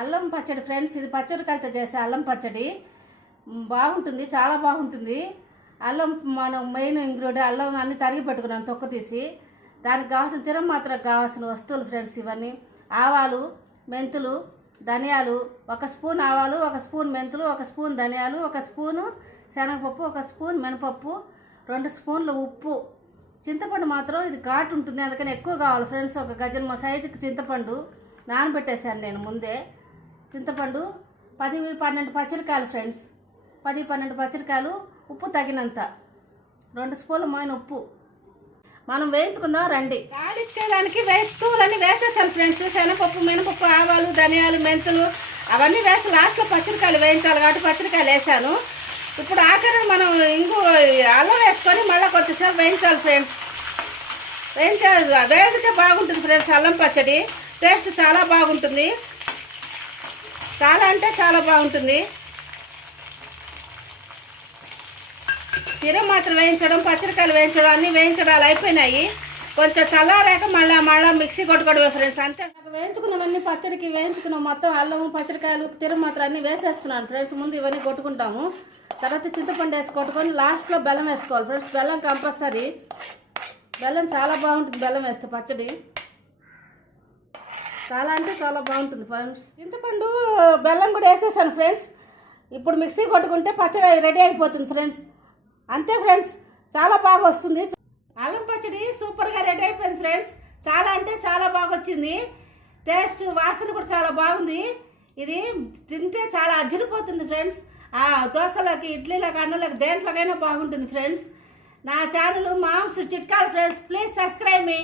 అల్లం పచ్చడి ఫ్రెండ్స్, ఇది పచ్చడికాయలతో చేసే అల్లం పచ్చడి బాగుంటుంది, చాలా బాగుంటుంది. అల్లం మనం మెయిన్ ఇంగ్రీడియంట్ అల్లం అన్నీ తరిగి పెట్టుకున్నాను తొక్క తీసి. దానికి కావాల్సిన తిరం మాత్రం కావాల్సిన వస్తువులు ఫ్రెండ్స్ ఇవన్నీ: ఆవాలు, మెంతులు, ధనియాలు, 1 స్పూన్ ఆవాలు, 1 స్పూన్ మెంతులు, 1 స్పూన్ ధనియాలు, 1 స్పూను శనగపప్పు, 1 స్పూన్ మినపప్పు, 2 స్పూన్ల ఉప్పు. చింతపండు మాత్రం ఇది ఘాటు ఉంటుంది, అందుకని ఎక్కువ కావాలి ఫ్రెండ్స్. 1 గజం సైజుకి చింతపండు నానబెట్టేశాను నేను ముందే. చింతపండు 10-12 పచ్చడికాయలు ఫ్రెండ్స్, 10-12 పచ్చడికాయలు, ఉప్పు తగినంత, 2 స్పూన్ల మోయిన ఉప్పు. మనం వేయించుకుందాం రండి. ఆడిచ్చేదానికి వస్తువులన్నీ వేసేసాను ఫ్రెండ్స్. శనగపప్పు, మినపప్పు, ఆవాలు, ధనియాలు, మెంతులు అవన్నీ వేసి లాస్ట్లో పచ్చడికాయలు వేయించాలి కాబట్టి పచ్చడికాయలు వేసాను. ఇప్పుడు ఆఖరి మనం అల్లం వేసుకొని మళ్ళీ కొద్దిసేపు వేయించాలి ఫ్రెండ్స్. వేగితే బాగుంటుంది ఫ్రెండ్స్. అల్లం పచ్చడి టేస్ట్ చాలా బాగుంటుంది, చాలా అంటే చాలా బాగుంటుంది. తిరం మాత్రం వేయించడం, పచ్చడికాయలు వేయించడం అన్నీ వేయించడాలు అయిపోయినాయి. కొంచెం చల్లారాక మళ్ళీ మిక్సీ కొట్టుకోవడమే ఫ్రెండ్స్, అంతే. వేయించుకున్నవన్నీ పచ్చడికి వేయించుకున్నాం మొత్తం. అల్లము, పచ్చడికాయలు, తిరం మాత్రం అన్నీ వేసేస్తున్నాను ఫ్రెండ్స్. ముందు ఇవన్నీ కొట్టుకుంటాము, తర్వాత చింతపండు వేసి కొట్టుకొని లాస్ట్లో బెల్లం వేసుకోవాలి ఫ్రెండ్స్. బెల్లం కంపల్సరీ, బెల్లం చాలా బాగుంటుంది. బెల్లం వేస్తే పచ్చడి చాలా అంటే చాలా బాగుంటుంది ఫ్రెండ్స్. చింతపండు, బెల్లం కూడా వేసేసాను ఫ్రెండ్స్. ఇప్పుడు మిక్సీ కొట్టుకుంటే పచ్చడి రెడీ అయిపోతుంది ఫ్రెండ్స్, అంతే ఫ్రెండ్స్. చాలా బాగా వస్తుంది. అల్లం పచ్చడి సూపర్గా రెడీ అయిపోయింది ఫ్రెండ్స్. చాలా అంటే చాలా బాగా వచ్చింది. టేస్ట్, వాసన కూడా చాలా బాగుంది. ఇది తింటే చాలా అదిరిపోతుంది ఫ్రెండ్స్. దోశలకి, ఇడ్లీలకు, అన్నంలోకి దేంట్లోకైనా బాగుంటుంది ఫ్రెండ్స్. నా ఛానల్ మామ్స్ చిట్కాలు ఫ్రెండ్స్. Please subscribe me.